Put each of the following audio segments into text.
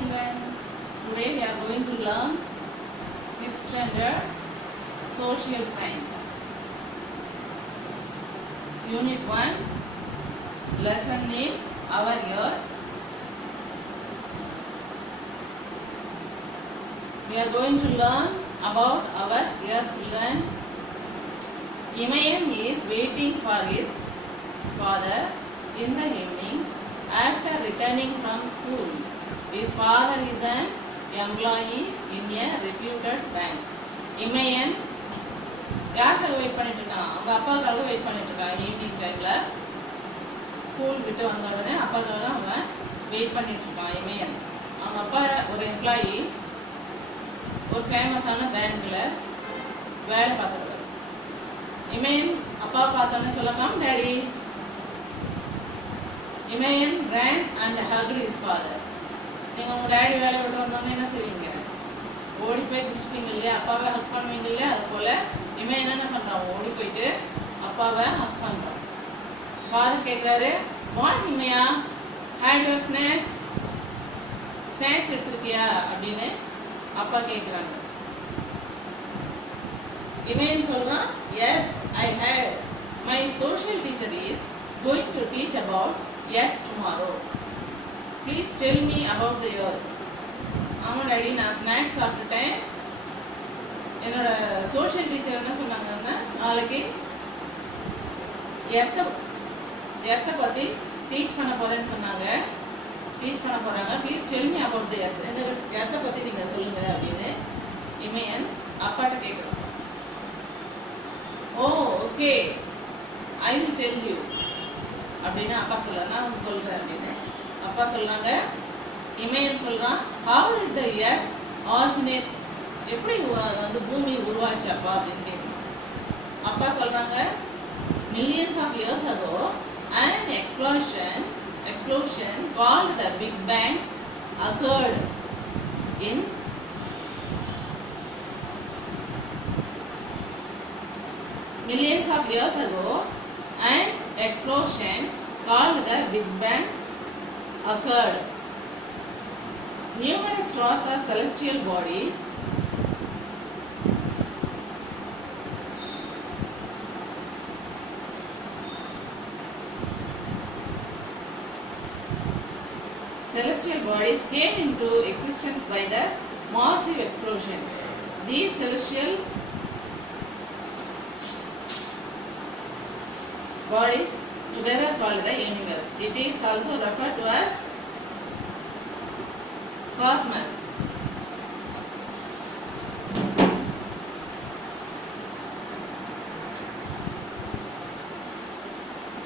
children, today we are going to learn 5th standard social science. Unit 1, lesson name Our Earth. We are going to learn about our Earth, children. Imayan is waiting for his father in the evening after returning from school. His father is an employee in a reputed bank. Imayan யாருக்காக wait பண்ணிட்டு இருக்கான்? அவங்க அப்பாவுக்காக wait பண்ணிட்டு இருக்கான். Evening டைம்ல school விட்டு வந்த உடனே அப்பாவுக்காக அவன் வெயிட் பண்ணிட்டு இருக்கான். இமயன் அவங்க அப்பா ஒரு எம்ப்ளாயி, ஒரு ஃபேமஸான பேங்க்ல வேலை பார்க்குறாரு. இமயன் அப்பா பார்த்தோன்னே சொல்லலாம், daddy. Imayan ran and hugged his father. நீங்கள் உங்கள் டேடி வேலை விட்டு வந்தோன்னே என்ன செய்வீங்க? ஓடி போய் பிடிச்சிப்பீங்க இல்லையா? அப்பாவை ஹக் பண்ணுவீங்க இல்லையா? அது போல் இமயன் என்ன பண்ணுறான்? ஓடி போயிட்டு அப்பாவை ஹக் பண்ணுறான். ஃபாதர் கேட்குறாரு, வாட் இமையா, ஹேட் யுவர் ஸ்நாக்ஸ், ஸ்நாக்ஸ் எடுத்துருக்கியா அப்படின்னு அப்பா கேட்குறாங்க. இமயன் சொல்கிறான், yes I had. My social teacher is going to teach about earth tomorrow. Please tell me about the earth. ஆமாம் டாடி, நான் ஸ்நாக்ஸ் சாப்பிட்டுட்டேன். என்னோட சோஷியல் டீச்சர் என்ன சொன்னாங்கன்னா, நாளைக்கு எர்த்தை பற்றி டீச் பண்ண போகிறேன்னு சொன்னாங்க. டீச் பண்ண போகிறாங்க. Please tell me about the earth. இந்த எர்த்தை பற்றி நீங்கள் சொல்லுங்கள் அப்படின்னு இமயன் அப்பாட்ட கேட்குறான். Oh okay, I will tell you அப்படின்னு அப்பா சொல்கிறார். நான் உங்களுக்கு சொல்கிறேன் அப்படின்னு அப்பா சொல்கிறாங்க. இமயன் சொல்கிறான், how did the earth originate, எப்படி வந்து பூமி உருவாச்சு அப்பா அப்படின்னு கேட்குறான். அப்பா சொல்கிறாங்க, millions of years ago an explosion called the Big Bang occurred in millions of years ago an explosion called the Big Bang occurred. Numerous stars are celestial bodies. Celestial bodies came into existence by the massive explosion. These celestial bodies together called the universe. It is also referred to as cosmos.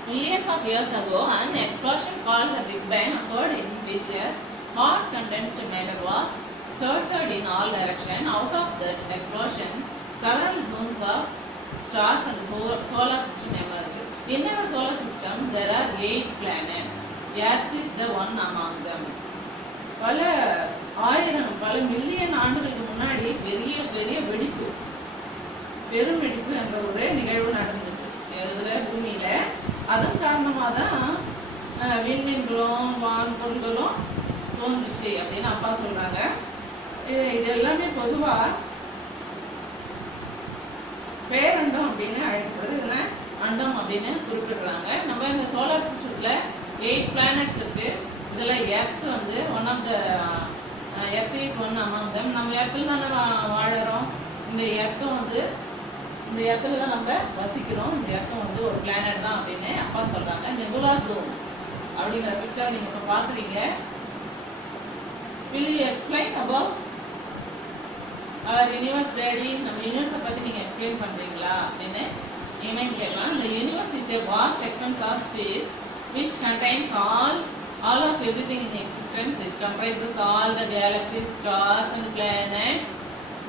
Millions of years ago, an explosion called the Big Bang occurred in which a hot condensed matter was scattered in all directions. Out of that explosion, several zones of stars and solar system emerged. In our solar system, there are 8 planets. Earth is the one among them. பல million ஆண்டுகளுக்கு முன்னாடி பெரிய பெரிய வெடிப்பு, பெரும் வெடிப்பு என்ற ஒரு நிகழ்வு நடந்துச்சு பூமியில. அதன் காரணமாக தான் விண்மீன்களும் வான்பொருள்களும் தோன்றுச்சு அப்படின்னு அப்பா சொல்றாங்க. இது எல்லாமே பொதுவா பேரண்டம் அப்படின்னு அழைக்கப்படுது. இதெல்லாம் அண்டம் அப்படின்னு குறிப்பிடுறாங்க. நம்ம இந்த சோலார் சிஸ்டத்துல 8 பிளானட்ஸ் இருக்கு. இதுல எர்த் வந்து one of the earth is one among them. நம்ம எர்த்தில் தானே வாழறோம். இந்த எர்த்தும் வந்து இந்த இடத்துல தான் நம்ம வசிக்கிறோம். இந்த இடத்துல வந்து ஒரு பிளானட் தான் அப்படின்னு அப்பா சொல்றாங்க. நெபுலா ஜோன் அப்படிங்கிற பிக்சர் நீங்க இப்போ பார்க்குறீங்க. will you explain about our universe daddy? நம்ம யூனிவர்ஸை பற்றி நீங்கள் எக்ஸ்பிளைன் பண்ணுறீங்களா அப்படின்னு இமயன் கேட்கலாம். The universe is a vast expanse of space which contains all of everything in existence. It comprises all the galaxies, stars and planets.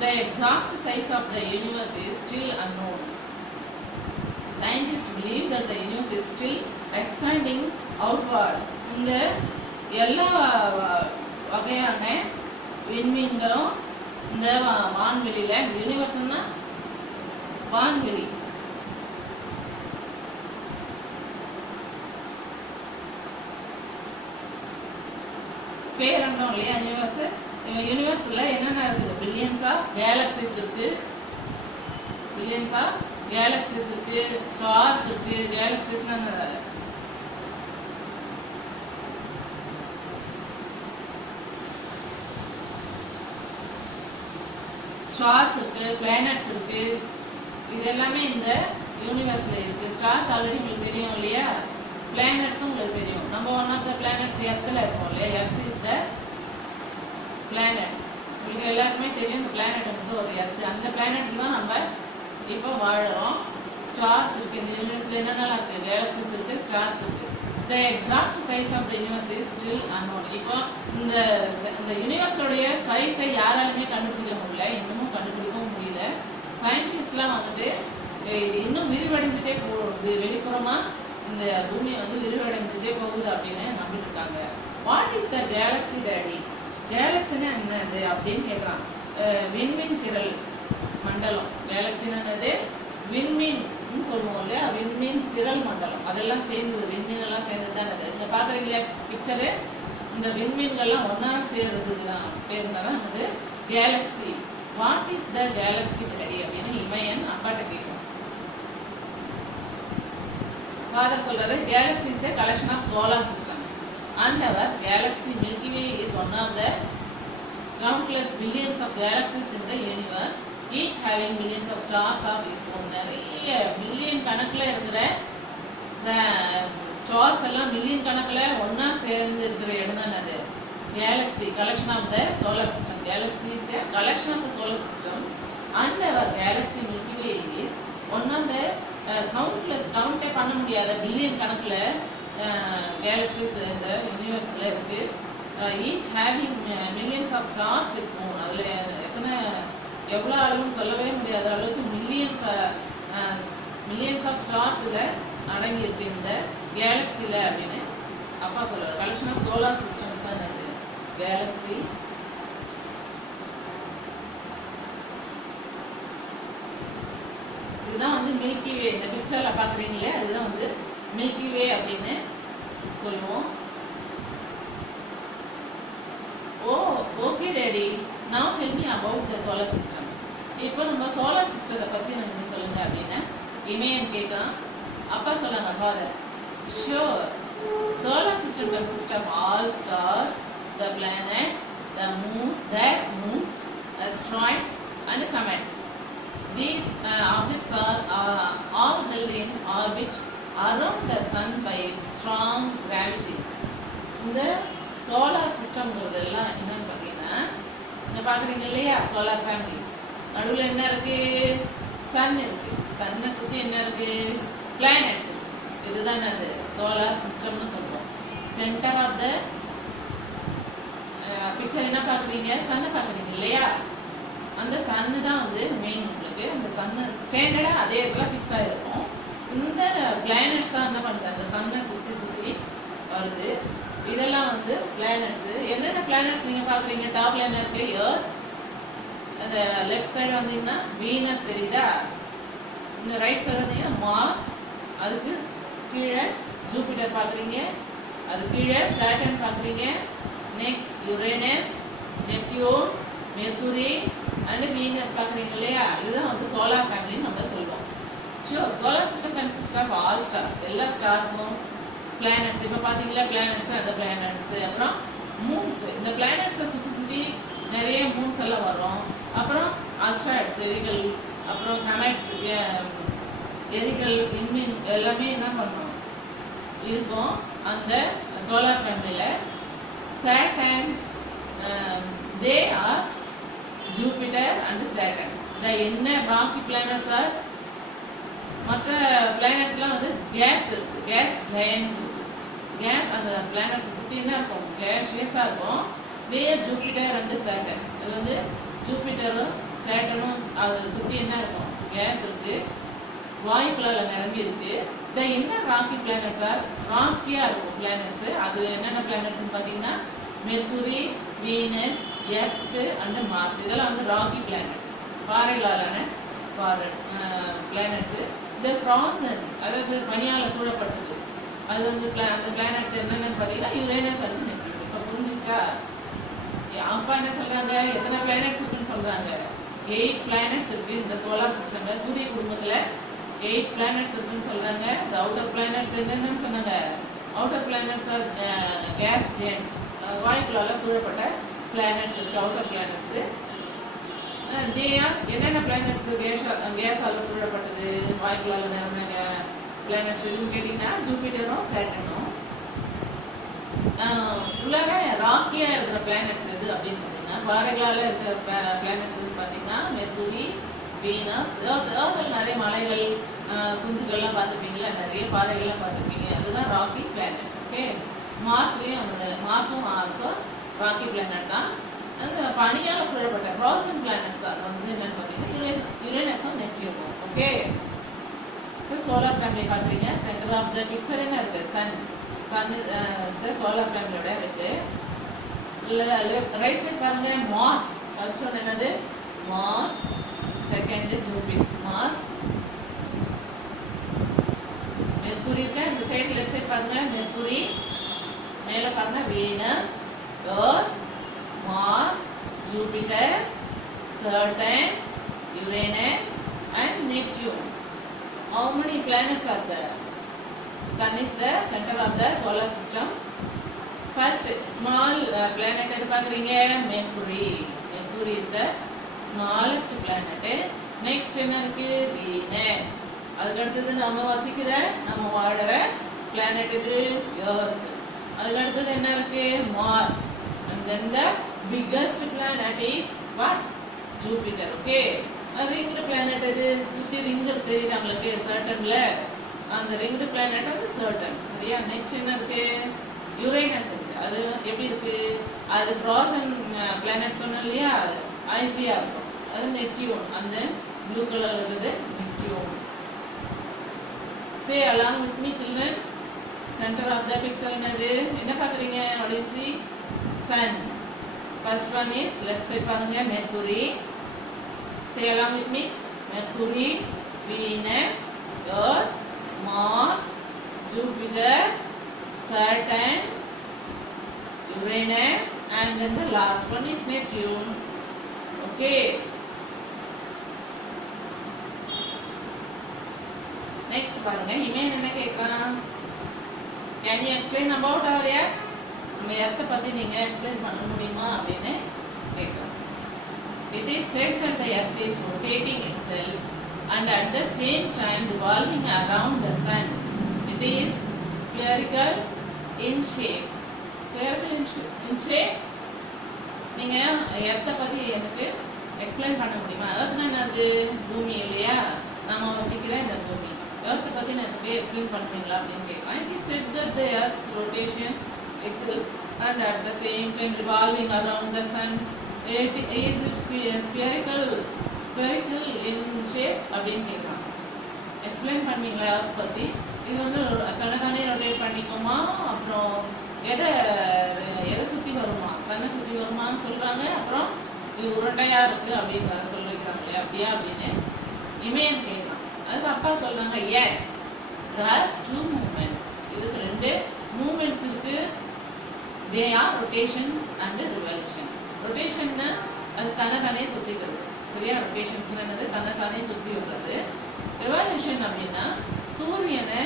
The exact size of the universe is still unknown. Scientists believe that the universe is still expanding outward. இந்த எல்லா வகையான விண்மீன்களும் இந்த வான்வெளியில, யூனிவர்ஸ்னா வான்வெளி, பேரண்டம் இல்லையா universe. யூனிவர்ஸில் என்னென்ன இருக்குது? Billions of galaxies இருக்குது, பில்லியன்ஸ் ஆஃப் கேலக்சிஸ் இருக்குது, ஸ்டார்ஸ் இருக்குது. கேலக்சிஸ்னால் ஸ்டார்ஸ் இருக்குது, பிளானட்ஸ் இருக்குது. இது எல்லாமே இந்த யூனிவர்ஸில் இருக்குது. ஸ்டார்ஸ் ஆல்ரெடி உங்களுக்கு தெரியும் இல்லையா, பிளானட்ஸும் உங்களுக்கு தெரியும். நம்ம ஒன் ஆஃப் த பிளானட்ஸ் எர்த்தில் இருக்கோம் இல்லையா, எர்த் இஸ் த பிளானட். உங்களுக்கு எல்லாருக்குமே தெரியும் இந்த பிளானட் வந்து ஒரு எர்த். அந்த பிளானட்டில் தான் நம்ம இப்போ வாழுறோம். ஸ்டார்ஸ் இருக்குது, இந்த யூனிவர்ஸில் என்னென்னலாம் இருக்குது? கேலக்சிஸ் இருக்குது, ஸ்டார்ஸ் இருக்குது. The exact size of the universe is still unknown. இப்போ இந்த யூனிவர்ஸோடைய சைஸை யாராலுமே கண்டுபிடிக்க முடியல, இன்னமும் கண்டுபிடிக்கவும் முடியல. சயின்டிஸ்ட்லாம் வந்துட்டு இது இன்னும் விரிவடைஞ்சிட்டே போகுது, வெளிப்புறமாக இந்த பூமி வந்து விரிவடைஞ்சிட்டே போகுது அப்படின்னு நம்பிட்டு இருக்காங்க. What is the galaxy daddy? கேலக்ஸின்னா என்னது அப்படின்னு கேட்குறான். விண்மீன் திரள் மண்டலம். கேலக்ஸின்னு என்னது? விண்மீன் சொல்லுவோம் இல்லையா, விண்மீன் திரள் மண்டலம். அதெல்லாம் சேர்ந்தது, விண்மீன் எல்லாம் சேர்ந்தது தான் அது. இங்கே பார்க்குறீங்களா பிக்சரு? இந்த விண்மீன்கள்லாம் ஒன்றா சேர்ந்தது தான் பேர் தான் வந்து Galaxy. What is the galaxy daddy அப்படின்னு இமயன் அப்பாட்ட கேட்கும். ஃபாதர் சொல்றாரு, Galaxy is a collection of solar systems and our galaxy Milky Way is one of the countless billions of galaxies in the universe, each having millions of stars of its own. நிறைய million கணக்கில் இருக்கிற stars எல்லாம் million கணக்கில் ஒன்றா சேர்ந்து இருக்கிற இடம் தான் அது galaxy. Collection of the solar system. Galaxy is a collection of the solar systems and our galaxy Milky Way is one of the countless, கவுண்டே பண்ண முடியாத பில்லியன் கணக்கில் கேலக்சிஸ் இந்த யூனிவர்ஸில் இருக்குது. Each having millions of stars its own. அதில் எத்தனை எவ்வளோ அளவுன்னு சொல்லவே முடியாத அளவுக்கு மில்லியன்ஸ் ஆஃப் ஸ்டார்ஸில் அடங்கியிருக்கு இந்த கேலக்சியில் அப்படின்னு அப்பா சொல்கிறார். கலெக்ஷன் ஆஃப் சோலார் சிஸ்டம்ஸ் தான் இது கேலக்ஸி. இதுதான் வந்து மில்கி வே. இந்த பிக்சரில் பார்க்குறீங்களே அதுதான் வந்து மில்கி வே அப்படின்னு சொல்லுவோம். Oh okay daddy, now tell me about the solar system. இப்போ நம்ம சோலார் சிஸ்டத்தை பற்றி நீங்கள் சொல்லுங்க அப்படின்னு இமயன் கேட்குறான். அப்பா சொல்லுங்க father. Sure, solar system consists of all stars, the planets, the moon, their moons, asteroids and comets. These objects are all held in orbit around the sun by its strong gravity. இந்த solar சிஸ்டம்ங்கிறது எல்லாம் என்னன்னு பார்த்தீங்கன்னா, இங்கே பார்க்குறீங்க இல்லையா solar family, நடுவில் என்ன இருக்குது? சன் இருக்குது. சன்னை சுற்றி என்ன இருக்குது? பிளானட்ஸ் இருக்குது. இதுதான் அது சோலார் சிஸ்டம்னு சொல்லுவோம். சென்டர் ஆஃப் த பிக்சர் என்ன பார்க்குறீங்க? சன்னை பார்க்குறீங்க இல்லையா? அந்த சன்னு தான் வந்து மெயின். உங்களுக்கு அந்த சன்னு ஸ்டாண்டர்டாக அதே இடத்துல ஃபிக்ஸ் ஆகிருக்கும். இந்த பிளானட்ஸ் தான் என்ன பண்ணுறது? அந்த சன்னை சுற்றி சுற்றி வருது. இதெல்லாம் வந்து பிளானட்ஸு. என்னென்ன பிளானட்ஸ் நீங்கள் பார்க்குறீங்க? டாப்ல என்ன இருக்குது? எர்த். அந்த லெஃப்ட் சைடு வந்தீங்கன்னா வீனஸ் தெரியுதா? இந்த ரைட் சைடு வந்தீங்கன்னா மார்ஸ். அதுக்கு கீழே ஜூபிட்டர் பார்க்குறீங்க. அது கீழே சாட்டர்ன் பார்க்குறீங்க. Next Uranus, Neptune, Mercury and Venus பார்க்குறீங்க இல்லையா? இதுதான் வந்து சோலார் ஃபேமிலின்னு நம்ம சொல்லுவோம். Sure, solar system consist of all stars. எல்லா ஸ்டார்ஸும் பிளானட்ஸ். இப்போ பார்த்தீங்களா பிளானட்ஸு, அந்த பிளானட்ஸு. அப்புறம் மூன்ஸு. இந்த பிளானட்ஸை சுற்றி சுற்றி நிறைய மூன்ஸ் எல்லாம் வரும். அப்புறம் அஸ்ட்ராய்ட்ஸ், எரிகள், அப்புறம் கமெட்ஸ், எரிகள், விண்மீன் எல்லாமே என்ன பண்ணணும் இருக்கும் அந்த சோலார் ஃபேமிலியில். Saturn, they are Jupiter and Saturn. The inner rocky planets are மற்ற பிளானட்ஸ்லாம் வந்து கேஸ் இருக்குது, கேஸ் ஜெயன்ஸ் இருக்குது. கேஸ் அந்த பிளானட்ஸை சுற்றி என்ன இருக்கும்? கேஷியஸாக இருக்கும். Jupiter and Saturn. இது வந்து ஜூபிட்டரும் சேட்டனும் அதை சுற்றி என்ன இருக்கும்? கேஸ் இருக்குது, வாயுக்களால் நிரம்பி இருக்குது. The inner rocky planets are ராக்கியாக இருக்கும் பிளானட்ஸு. அது என்னென்ன பிளானட்ஸ்ன்னு பார்த்தீங்கன்னா Mercury, Venus, earth and Mars. இதெல்லாம் வந்து ராக்கி பிளானட்ஸ், பாறைகளாலான பிளானட்ஸு. இந்த ஃப்ராசன், அதாவது பனியால் சூழப்பட்டது, அது வந்து அந்த பிளானட்ஸ் என்னென்னு பார்த்தீங்கன்னா யுரேனஸ் அண்ட் நெப்டியூன். இப்போ புரிஞ்சிச்சு புரிஞ்சுச்சா? அப்பா என்ன சொல்றாங்க, எத்தனை பிளானட்ஸ் இருக்குன்னு சொல்றாங்க? 8 பிளானட்ஸ் இருக்கு இந்த சோலார் சிஸ்டம்ல. சூரிய குடும்பத்துல 8 பிளானட்ஸ் இருக்குன்னு சொல்றாங்க. இந்த அவுட்டர் பிளானட்ஸ் என்னன்னு சொன்னாங்க? Outer planets are gas giants, வாயுக்களால சூழப்பட்ட பிளானட்ஸ் இருக்கு அவுட்டர் பிளானட்ஸ். என்னென்ன பிளானட்ஸ் கேஸால சூழப்பட்டது, வாயுக்களால நிரம்பின பிளானட்ஸ் எதுன்னு கேட்டீங்கன்னா ஜூபிட்டரும் சேட்டனும். உள்ளார ராக்கியா இருக்கிற பிளானட்ஸ் எது அப்படின்னு பார்த்தீங்கன்னா, பாறைகளால இருக்கிற பிளானட்ஸ் எது பார்த்தீங்கன்னா மெர்க்குரி, வீனஸ். ஏர்த்தில் நிறைய மலைகள் குன்றுகள்லாம் பார்த்துருப்பீங்களா, நிறைய பாறைகள்லாம் பார்த்துருப்பீங்க, அதுதான் ராக்கி பிளானட். ஓகே, மார்ஸ்லேயும் அந்த மார்ஸும் ஆல்சோ ராக்கி பிளானட் தான். அந்த பனியால் சூழப்பட்ட ஃப்ரோசன் பிளானட்ஸ் அது வந்து என்னன்னு பார்த்தீங்கன்னா யுரேனஸும் நெப்டியூனும். ஓகே, இப்போ சோலார் ஃபேமிலி பார்க்குறீங்க. சென்டர் ஆஃப் த பிக்சர் என்ன இருக்குது? சன். சன் இஸ் சோலார் ஃபேமிலியோட இருக்கு. ரைட் சைட் பாருங்க, மார்ஸ். ஃபர்ஸ்ட் ஒன் என்னது? Mars. Second Jupiter. Mars, Mercury இருக்கு. இந்த சைடு லெஃப்ட் சைட் பாருங்க, மெர்க்குரி. மேலே பாருங்க Venus, earth, Mars, Jupiter, Saturn, Uranus and Neptune. How many planets are there? Sun is the center of the solar system. First small planet எது பார்க்குறீங்க? Mercury. Mercury is the smallest planet. Next என்ன இருக்கு? Venus. அதுக்கு அடுத்தது நம்ம வசிக்கிற நம்ம வாழற planet எது? Earth. அதுக்கு அடுத்தது என்ன இருக்கு? Mars. And then the biggest planet is what? Jupiter. Okay. ringed planet எது? சுத்தி ring தெரியுது உங்களுக்கு Saturnல. அந்த ringed planet வந்து Saturn. சரியா? நெக்ஸ்ட் என்ன இருக்கு? யுரேனஸ் இருக்கு. அது எப்படி இருக்கு? அது frozen planet சொன்னேன் இல்லையா? ஐசியா இருக்கும். அது நெப்டியூன். அந்த ப்ளூ கலர் இருக்குது Neptune. Say along with me children. Center of the picture என்னது? என்ன பார்க்குறீங்க? What do you see? Sun. First one is left side பாருங்க Mercury. Say along with me. Mercury, Venus, Earth, Mars, Jupiter, Saturn, Uranus, and then the last one is Neptune. Okay. Next பாருங்க இமேன் என்ன கேக்குறான்? Can you explain about our earth? நம்ம எர்த்தை பத்தி நீங்க explain பண்ண முடியுமா அப்படின்னு கேக்குறான். It is said that the earth is rotating itself and at the same time revolving around the sun. It is spherical in shape. Spherical in shape. நீங்க எர்த்தை பத்தி எனக்கு எக்ஸ்பிளைன் பண்ண முடியுமா? எர்த்னா என்னது? பூமி இல்லையா? நாம வசிக்கிற இந்த பூமி. எர்த்தை பத்தி எனக்கு எக்ஸ்பிளைன் பண்ணுவீங்களா அப்படின்னு கேட்கலாம். It is said that the earth's rotation itself and at the same time revolving around the sun. It is spherical in shape அப்படின்னு கேட்கலாம். எக்ஸ்பிளைன் பண்ணுவீங்களா எர்த் பத்தி? இது வந்து தன்னைத்தானே ரொட்டேட் பண்ணிக்குமா, அப்புறம் எதை சுற்றி வருமா? சன்னை சுற்றி வருமான்னு சொல்கிறாங்க. அப்புறம் இது உருண்டையா இருக்கு அப்படின்னு சொல்ல வைக்கிறாங்களே, அப்படியா அப்படின்னு இமேன் கேட்கலாம். அதுக்கு அப்பா சொல்றாங்க S, there are two movements. இதுக்கு ரெண்டு மூவ்மெண்ட்ஸ் இருக்கு. they are rotations and revolution. ரொட்டேஷன்னா அது தன்னைத்தானே சுற்றிக்கிறது. சரியா? ரொட்டேஷன்ஸ்னா என்னது? தன்னைத்தானே சுற்றி வருது. ரெவல்யூஷன் அப்படின்னா சூரியனை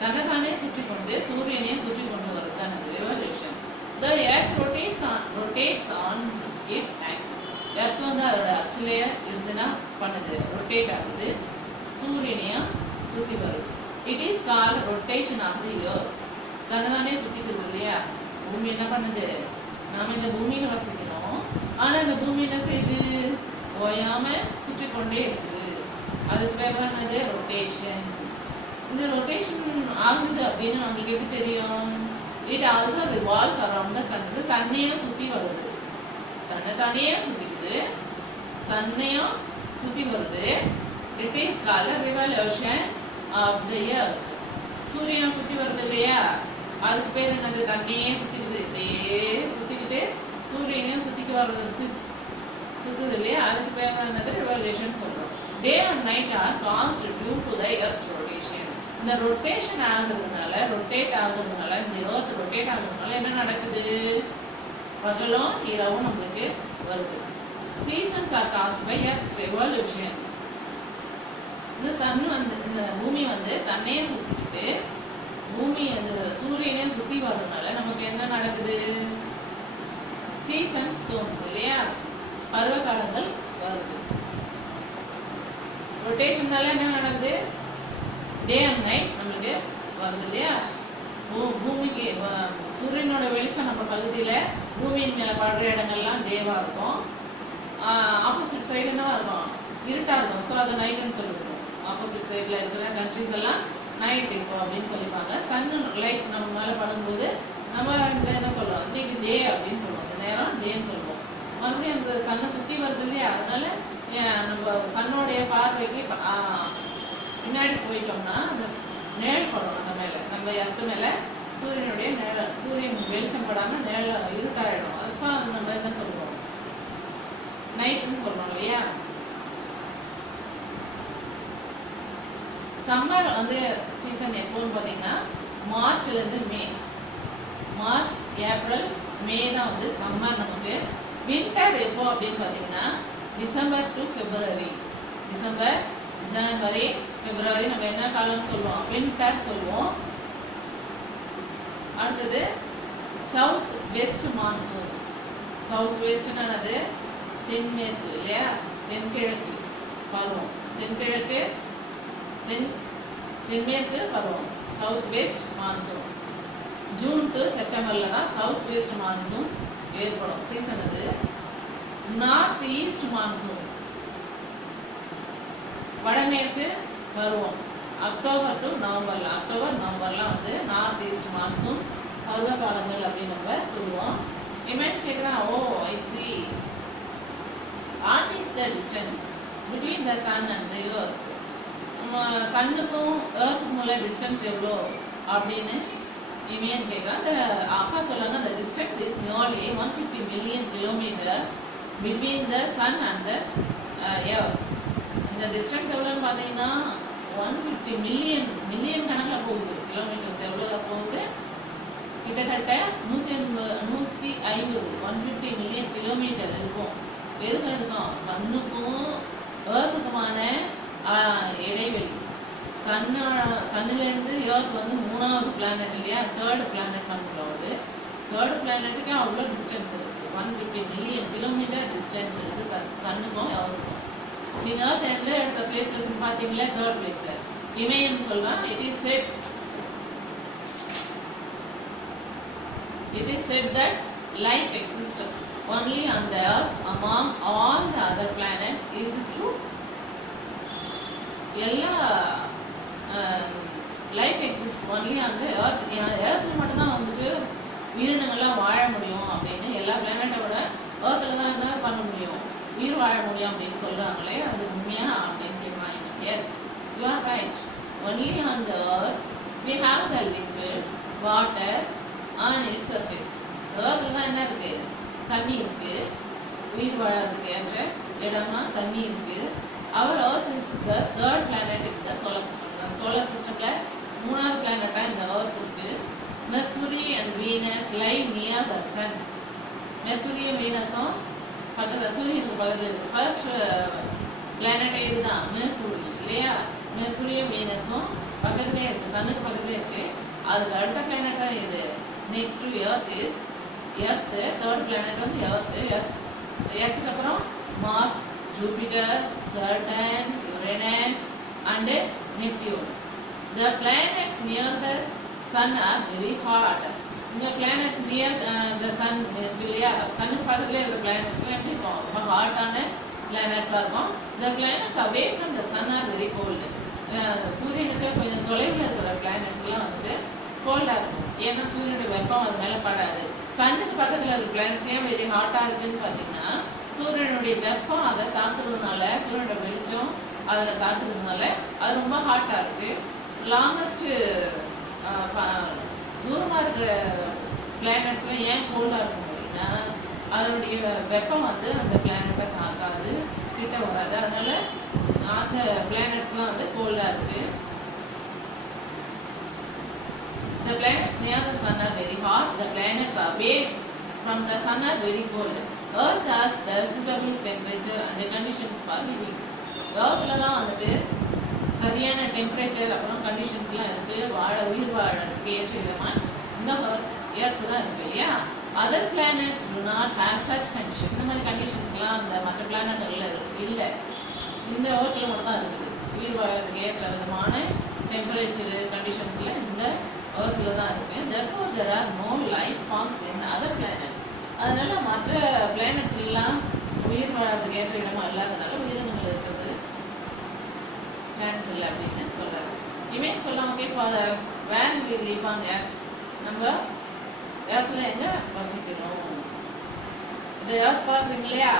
தன்னைத்தானே சுற்றி கொண்டு சூரியனையும் சுற்றி கொண்டு வருது தான் அது revolution. the earth rotates on its axis. Earth வந்து அதோட அச்சிலேயே இருந்துன்னா பண்ணுது, ரொட்டேட் ஆகுது, சூரியனையும் சுற்றி வருது. It is called rotation of the earth. தன்னைத்தானே சுற்றிக்கிறது இல்லையா? பூமி என்ன பண்ணுது? நாம இந்த பூமியில வசிக்கிறோம், ஆனா இந்த பூமி என்ன செய்யுது? ஓயாம சுற்றி கொண்டே இருக்குது. அதுக்கு பேர் தான் என்னது? ரொட்டேஷன். இந்த ரொட்டேஷன் ஆகுது அப்படின்னு நம்மளுக்கு எப்படி தெரியும்? It also revolves around the sun. இது சன்னையும் சுற்றி வருது, தன்னைத்தானே சுற்றிக்குது, சன்னையும் சுற்றி வருது. It is called revolution of the earth. சூரியனை சுற்றி வருது இல்லையா? அதுக்கு பேர் என்னது? தண்ணியே சுற்றிக்குது, இப்படியே சுற்றிக்கிட்டு சூரியனையும் சுற்றிக்கு வர்றது சுற்றுது இல்லையா? அதுக்கு பேர் தான் என்னது? ரிவல்யூஷன் சொல்கிறோம். Day and night are constant due to the earth's rotation. இந்த ரொட்டேஷன் ஆகுறதுனால, ரொட்டேட் ஆகுறதுனால, இந்த எர்த் ரொட்டேட் ஆகுறதுனால என்ன நடக்குது? பகலும் இரவும் நம்மளுக்கு வருது. Seasons are caused by earth's revolution. இந்த சன் வந்து இந்த பூமி வந்து தன்னையே சுற்றிக்கிட்டு பூமி அந்த சூரியனே சுற்றி வர்றதுனால நமக்கு என்ன நடக்குது? சீசன்ஸ் தோணுது இல்லையா? பருவ காலங்கள் வருது. ரொட்டேஷன்னால என்ன நடக்குது? டே அண்ட் நைட் நம்மளுக்கு வருது இல்லையா? பூமிக்கு சூரியனோட வெளிச்சம் நம்ம பகுதியில் பூமியின் மேலே படுற இடங்கள்லாம் டேவாக இருக்கும். ஆப்போசிட் சைடு என்னவா இருக்கும்? இருட்டாக இருக்கும். ஸோ அதை நைட்டுன்னு சொல்லிவிடுவோம். ஆப்போசிட் சைடில் இருக்கிற கண்ட்ரிஸ் எல்லாம் நைட் இருக்கும் அப்படின்னு சொல்லிப்பாங்க. சன்னு லைட் நம்ம மேலே படும்போது நம்ம என்ன சொல்லுவோம்? இன்னைக்கு டே அப்படின்னு சொல்லுவோம். அந்த நேரம் டேன்னு சொல்லுவோம். மறுபடியும் அந்த சன்னை சுற்றி வருது இல்லையா? அதனால நம்ம சன்னோடைய பார்வைக்கு பின்னாடி போயிட்டோம்னா அந்த நிழல் படும் அந்த மேலே, நம்ம எர்த்து மேலே சூரியனுடைய நிழல், சூரியன் வெளிச்சம் படாமல் நிழல் இருட்டாயிடும். அதுப்போ நம்ம என்ன சொல்லுவோம்? நைட்டுன்னு சொல்றோம் இல்லையா? சம்மர் வந்து சீசன் எப்போன்னு பார்த்தீங்கன்னா மார்ச்லேருந்து மே. மார்ச், ஏப்ரல், மே தான் வந்து சம்மர் நமக்கு. வின்டர் எப்போ அப்படின்னு பார்த்தீங்கன்னா டிசம்பர் டு பிப்ரவரி. டிசம்பர், ஜனவரி, பிப்ரவரி நம்ம என்ன காலம்னு சொல்லுவோம்? வின்டர் சொல்லுவோம். அடுத்தது சவுத் வெஸ்ட் மான்சூன். சவுத் வெஸ்ட்னானது தென்மேற்கு இல்லையா? தென்கிழக்கு பருவம். தென்கிழக்கு தென்மேற்கு பருவம். South west monsoon. June to செப்டம்பரில் தான் சவுத் வெஸ்ட் மான்சூன் ஏற்படும் சீசன். அது நார்த் ஈஸ்ட் மான்சூன், வடமேற்கு பருவம். அக்டோபர் டு நவம்பர்ல, அக்டோபர் நவம்பர்லாம் வந்து நார்த் ஈஸ்ட் மான்சூன் பருவ காலங்கள் அப்படின்னு நம்ம சொல்லுவோம். இவன் கேட்குறான், oh I see, what is the distance between the sun and the earth? நம்ம சன்னுக்கும் எர்த்துக்கும் உள்ள டிஸ்டன்ஸ் எவ்வளோ அப்படின்னு இவன் கேட்குறான். அந்த அப்பா சொல்லுவாங்க, the distance is nearly 150 million kilometer between the sun and the earth. இந்த டிஸ்டன்ஸ் எவ்வளோன்னு பார்த்தீங்கன்னா 150 மில்லியன் கணக்கில் போகுது. கிலோமீட்டர்ஸ் எவ்வளோ போகுது? கிட்டத்தட்ட 150 மில்லியன் கிலோமீட்டர் இருக்கும். எதுக்கும் இருக்கும்? சன்னுக்கும் எர்த்துக்குமான இடைவெளி. சன்னிலேருந்து எர்த் வந்து 3வது பிளானட் இல்லையா? 3rd பிளானட் நம்மளோட. 3rd பிளானட்டுக்கு அவ்வளோ டிஸ்டன்ஸ் இருக்குது. 150 மில்லியன் கிலோமீட்டர் டிஸ்டன்ஸ் இருக்குது சன்னுக்கும் எர்த்துக்கும். நீங்கள் எர்த் எந்த இடத்த பிளேஸில் இருக்குன்னு பார்த்தீங்களா? 3rd பிளேஸில். இமயன்னு சொல்கிறான். It is said that life exists only on the earth among all the other planets. Is it true? எல்லா life exist only on the earth. எர்த்தில் மட்டும்தான் வந்துட்டு உயிரினங்கள்லாம் வாழ முடியும் அப்படின்னு, எல்லா பிளானட்டோட எர்த்தில் தான் என்ன பண்ண முடியும்? உயிர் வாழ முடியும் அப்படின்னு சொல்கிறாங்களே, அது உண்மையா அப்படின்னு கேட்குறாங்க. Yes, you are right. Only on the earth we have the liquid water on its surface. எர்த்தில் தான் என்ன இருக்குது? தண்ணி இருக்குது. உயிர் வாழறதுக்கு ஏற்ற இடமா தண்ணி இருக்குது. Our Earth is the 3rd planet in the solar system. The solar system la 3வது planet இந்த Earth இருக்கு. Mercury and Venus lie near the sun. Mercury and Venus பக்கத்துல சூரியனுக்கு பக்கத்துல இருக்கு. First planet இதுதான் Mercury இல்லையா? Mercury and Venus பக்கத்துலயே இருக்கு, சன்னுக்கு பக்கத்துலயே இருக்கு. அதுக்கு அடுத்த planet தான் இது. Next to Earth is Earth. 3rd planet வந்து Earth. Earthக்கு அப்புறம் Mars, Jupiter, Saturn, Uranus and Neptune. The planets near the sun are very hot. The planets near the sun இல்லையா? சன்னுக்கு பக்கத்துல இருக்கிற பிளானட்ஸ்லாம் எப்படி இருக்கும்? ரொம்ப ஹாட்டான பிளானட்ஸாக இருக்கும். The planets away from the sun are very cold. சூரியனுக்கு கொஞ்சம் தொலைவில் இருக்கிற பிளானட்ஸ்லாம் வந்துட்டு கோல்டாக இருக்கும். ஏன்னா சூரியனுடைய வெப்பம் அது மேலே படாது. சன்னுக்கு பக்கத்தில் இருக்கிற பிளானட்ஸ் ஏன் வெரி ஹாட்டாக இருக்குன்னு பார்த்தீங்கன்னா, சூரியனுடைய வெப்பம் அதை தாக்குறதுனால, சூரியனோட வெளிச்சம் அதில் தாக்குறதுனால அது ரொம்ப ஹாட்டாக இருக்குது. லாங்கஸ்ட்டு தூரமாக இருக்கிற பிளானட்ஸ்லாம் ஏன் கோல்டாக இருக்கும் அப்படின்னா, அதனுடைய வெப்பம் வந்து அந்த பிளானட்டை தாக்காது, கிட்ட வராது. அதனால அந்த பிளானட்ஸ்லாம் வந்து கோல்டாக இருக்குது. The planets near the sun are very hot. The planets away from the sun are very cold. Earth has the suitable temperature and the conditions for living. Earthல தான் வந்துட்டு சரியான டெம்பரேச்சர் அப்புறம் கண்டிஷன்ஸ்லாம் இருக்கு, உயிர் வாழறதுக்கு ஏற்ற விதமா இந்த எர்த் தான் இருக்கு இல்லையா. Other planets do not have such condition. இந்த மாதிரி கண்டிஷன்ஸ்லாம் அந்த மற்ற பிளானட்ல இல்லை, இந்த எர்த்ல மட்டும் தான் இருக்குது. உயிர் வாழறதுக்கு ஏற்ற விதமான டெம்பரேச்சர் கண்டிஷன்ஸ்ல இந்த எர்த்ல தான் இருக்கு. therefore there are no life forms in other planets. அதனால மற்ற பிளானட்ஸ் எல்லாம் உயிர் வாழறதுக்கு ஏற்ற இடமா இல்லாதனால உயிரினங்கள் இருக்கிறது சான்ஸ் இல்லை அப்படின்னு சொல்றாரு. இமேன் சொல்லலாம். Okay father, where we live on earth, நம்ம எர்த்ல எங்க வசிக்கிறோம். இந்த எர்த் பார்க்குறீங்க இல்லையா,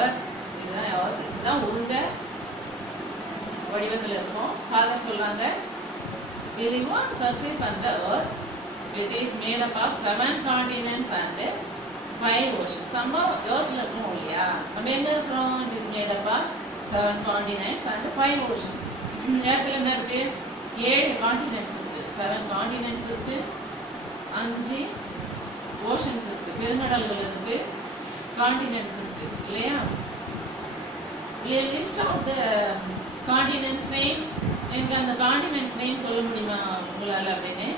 எர்த் இதுதான் எர்த், இதுதான் உருண்டை வடிவத்தில் இருக்கும். ஃபாதர் சொல்றாங்க, we live on surface on the earth. It is made up of 7 continents and 5 oceans. நம்ம எர்த்ல இருக்கோம் இல்லையா, நம்ம எங்க இருக்கிறோம்? It is made up of 7 continents and 5 oceans. எர்த்ல என்ன இருக்கு? 7 continents இருக்கு, 7 continents இருக்கு, 5 oceans இருக்கு, பெருங்கடல்கள் இருக்கு, continents இருக்கு இல்லையா. List out the continents name. எனக்கு அந்த continents name சொல்ல முடியுமா உங்களால அப்படின்னு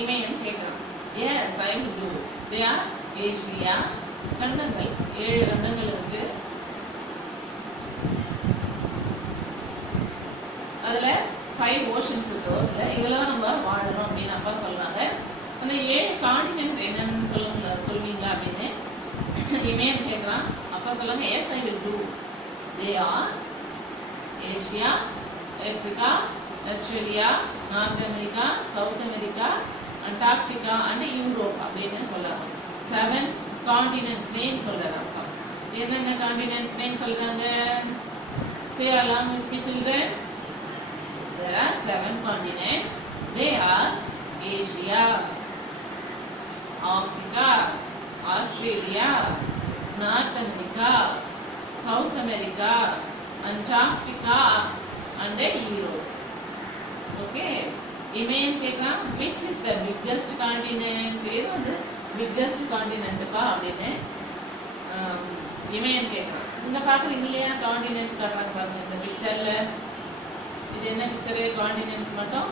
இமேன் கேட்குறான். Yes, I will do. They are Asia. கண்டங்கள் 7 கண்டங்கள் இருக்கு. அதுல 5 ஓஷன்ஸ் இருக்கு எர்த்ல. இதுல தான் நம்ம வாழறோம் அப்படின்னு அப்பா சொல்றாங்க. அந்த 7 கான்டினென்ட் என்னன்னு சொல்வீங்களா அப்படின்னு இமேன் கேட்குறான். அப்பா சொல்றாங்க, yes, I will do. They are Asia, Africa, Australia, North America, South America, Antarctica and Europe அப்படின்னு சொல்றாங்க. 7 continents name சொல்றாங்க. என்னென்ன continents name சொல்றாங்க? Say along with me children. There are 7 continents. They are Asia, Africa, Australia, North America, South America, Antarctica and Europe. Okay. இமேன் கேட்கலாம், which is the biggest continent? இது வந்து biggest continent பா அப்படின்னு இமேன் கேட்கலாம். இங்க பாக்குறீங்க இல்லையா, கான்டினென்ட்ஸ் காட்டுறாங்க பாருங்க இந்த பிக்சர்ல. இது என்ன பிக்சரு? கான்டினென்ட்ஸ் மட்டும்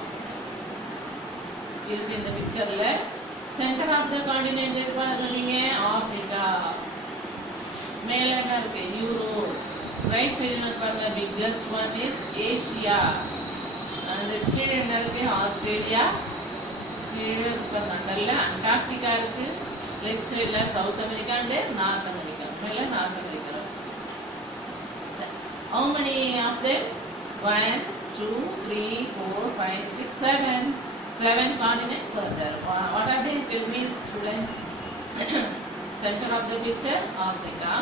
இருக்கு இந்த பிக்சர்ல. சென்டர் ஆஃப் த கான்டினென்ட் எது பாக்குறீங்க? ஆப்பிரிக்கா. மேல என்ன இருக்கு? யூரோப். ரைட் சைடுல பாருங்க, பிக்கஸ்ட் ஒன் இஸ் ஏசியா. அந்த கீழே என்ன இருக்கு? ஆஸ்திரேலியா. கீழே கண்டல்ல அண்டார்டிகா இருக்கு. லெஃப்ட் சைடுல South America and North America. மேல North America. How many of them? 1, 2, 3, 4, 5, 6, 7. 7 continents are there. What are they? Tell me, students. Center of the picture, Africa.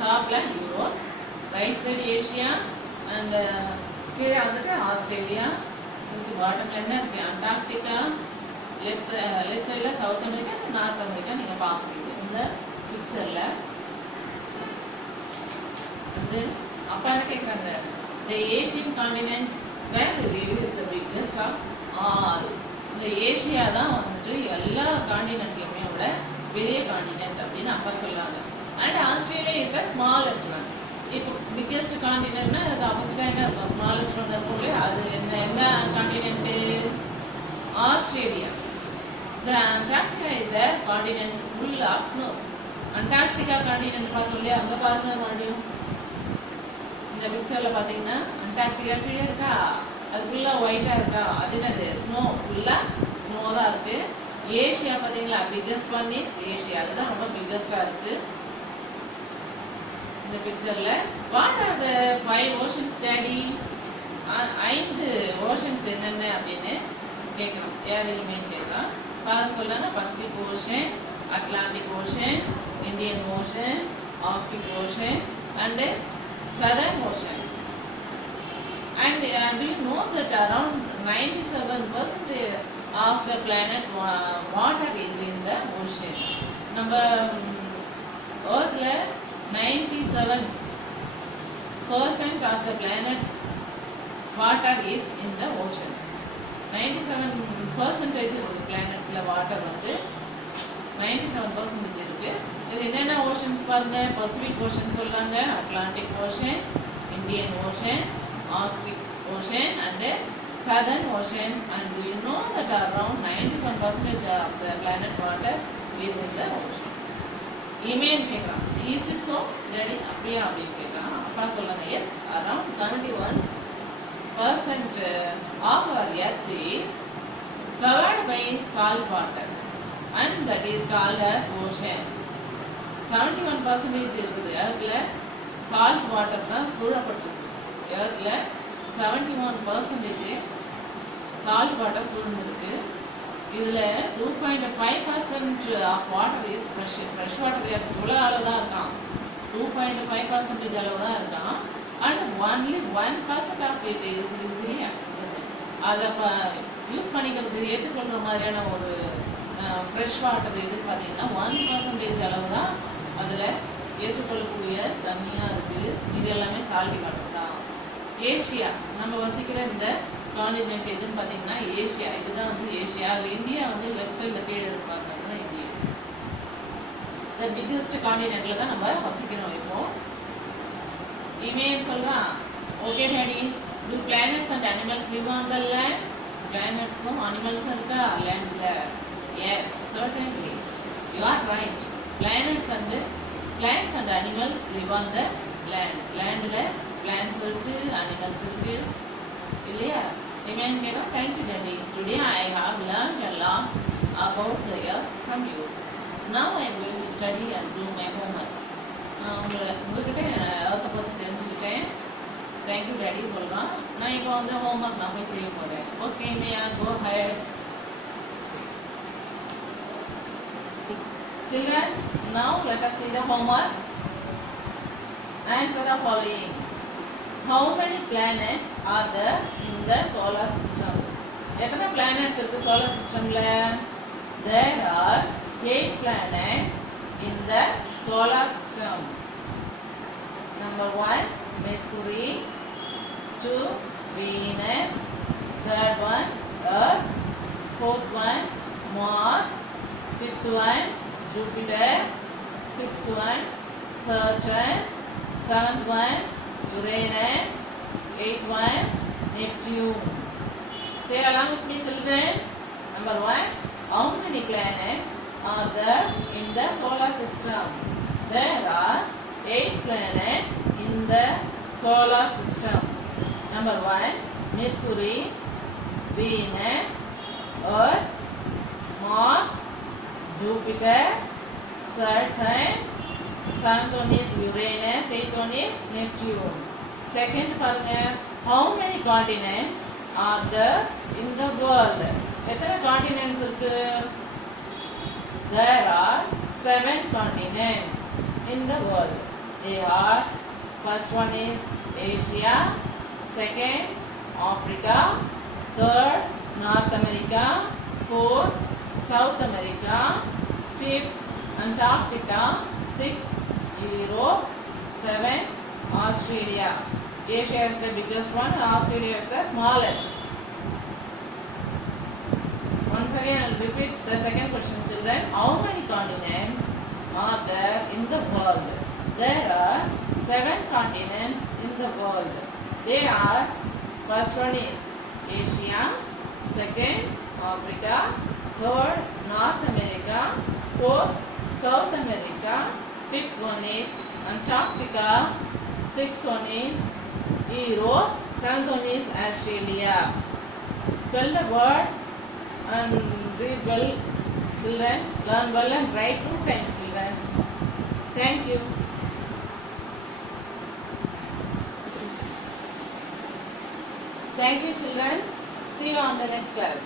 Top line, Europe. Right side, Asia. And கீழே வந்துட்டு Australia. இதுக்கு பாட்டம்ல என்ன இருக்கு? Antarctica. Left சைடுல South America, north America நீங்க பாக்குறீங்க இந்த பிக்சர்ல. வந்து அப்பா என்ன கேக்குறாங்க? The Asian continent where we live is the biggest of all. இந்த ஏசியா தான் வந்துட்டு எல்லா கான்டினென்ட்லயுமே விட பெரிய கான்டினென்ட் அப்படின்னு அப்பா சொல்றாங்க. And Australia is the smallest one. இப்போ பிக்கெஸ்ட் கான்டினென்ட்னா அதுக்கு ஆப்போசிட்டா என்ன இருக்கும்? ஸ்மாலஸ்ட் ஒன் இருக்கும் இல்லையா, அது எந்த continent? Australia. The Antarctica is the continent full of snow. Antarctica continent பார்த்தோம் இல்லையா, அங்க பாருங்க மறுபடியும் இந்த பிக்சர்ல பாத்தீங்கன்னா அண்டார்டிகா கீழே இருக்கா, அது ஃபுல்லா ஒயிட்டா இருக்கா, அது என்னது? ஸ்னோ. ஃபுல்லா ஸ்னோ தான் இருக்கு. ஏசியா பாத்தீங்களா, பிக்கஸ்ட் ஒன் இஸ் ஏசியா. அதுதான் ரொம்ப பிக்கஸ்டா இருக்கு இந்த பிக்சர்ல. What are the 5 oceans daddy? 5 oceans என்னென்ன அப்படின்னு கேட்கணும். யார் இமேன் கேட்கலாம். ஃபாதர் சொல்றாங்க, Pacific ocean, Atlantic ocean, Indian ocean, Arctic ocean and southern ocean. And do you know that around 97% of the planet's water is in the ocean? நம்ம Earthல 97% of the planet's water is in the ocean. 97% of the planet's water வந்து 97% இருக்கு. இது என்னென்ன oceans பாருங்க. Pacific ocean சொல்றாங்க, Atlantic ocean, Indian ocean, Arctic ocean and Southern Ocean, and we know that around 97% of the planet's water is in the ocean. இமேன்னு கேட்குறான். Is it so? Daddy அப்படியா அப்படின்னு கேட்குறான். அப்பா சொல்லுங்க, yes, around 71% of our earth is covered by salt water and that is called as ocean. 71% இருக்குது எர்த்தில் salt water தான் சூழப்பட்டிருக்கு. எர்த்தில் 71% salt water சூழ்ந்திருக்கு. இதில் 2.5% of water is fresh water இவ்வளோ அளவு தான் இருக்கான். 2.5% அளவு தான் இருக்கான். And only 1% of it is easily accessible. அதை யூஸ் பண்ணிக்கிறது ஏற்றுக்கொள்கிற மாதிரியான ஒரு ஃப்ரெஷ் வாட்டர் இது பார்த்தீங்கன்னா 1% அளவு தான் அதில் ஏற்றுக்கொள்ளக்கூடிய தண்ணியாக இருக்குது. இது எல்லாமே சால்ட்டி வாட்டர் தான். ஏஷியா நம்ம வசிக்கிற இந்த காண்டினென்ட் எதுன்னு பார்த்தீங்கன்னா ஏஷியா. இதுதான் வந்து ஏஷியா. அதில் இந்தியா வந்து லெஃப்ட் சைடில் கீழே இருப்பாங்க. அதுதான் இந்தியா. த பிக்கஸ்ட் காண்டினென்ட்ல தான் நம்ம வசிக்கிறோம். இப்போ இமேன்னு சொல்கிறான். Okay daddy, do planets and animals live on the land? பிளானட்ஸும் அனிமல்ஸும் இருக்கா லேண்டில்? Yes, certainly you are right. Planets and plants and animals live on the land. லேண்டில் பிளான்ட்ஸ் இருக்குது, அனிமல்ஸ் இருக்குது இல்லையா? Amen. Thank you, Daddy. Today I have learned a lot about the earth from you. Now I am going to study and do my homework. உங்ககிட்ட எர்த்தை பற்றி தெரிஞ்சுக்கிட்டேன். Thank you daddy சொல்கிறான். நான் இப்போ வந்து ஹோம்ஒர்க் நான் போய் செய்ய போகிறேன். Okay மேயா, go head. Children, now let us see the homework. Answer the following. How many planets are there in the solar system? எத்தனை planets இருக்கு solar systemல? There are 8 planets in the solar system. Number 1, Mercury. 2, Venus. Third one, Earth. Fourth one, Mars. Fifth one, Jupiter. Sixth one, Saturn. Seventh one, Uranus. Eighth one, Neptune. Say along with me, children. Number 1, how many planets are there in the solar system? There are 8 planets in the solar system. Number 1, Mercury, Venus, Earth, Mars, Jupiter, Saturn. Seventh one is Uranus. Eighth one is Neptune. Second, how many continents are there in the world? எத்தனை continents இருக்கு? There are 7 continents in the world. They are, first one is Asia, second Africa, third North America, fourth South America, fifth Antarctica, sixth Europe, seventh Australia. Asia is the biggest one, Australia is the smallest. Once again, I will repeat the second question, children. How many continents are there in the world? There are 7 continents in the world. They are, first one is Asia, second Africa, third North America, fourth South America, fifth one is Antarctica, sixth one is Europe, seventh one is Australia. Spell the word and read well, children. Learn well and write 2 times, children. Thank you. Thank you, children. See you on the next class.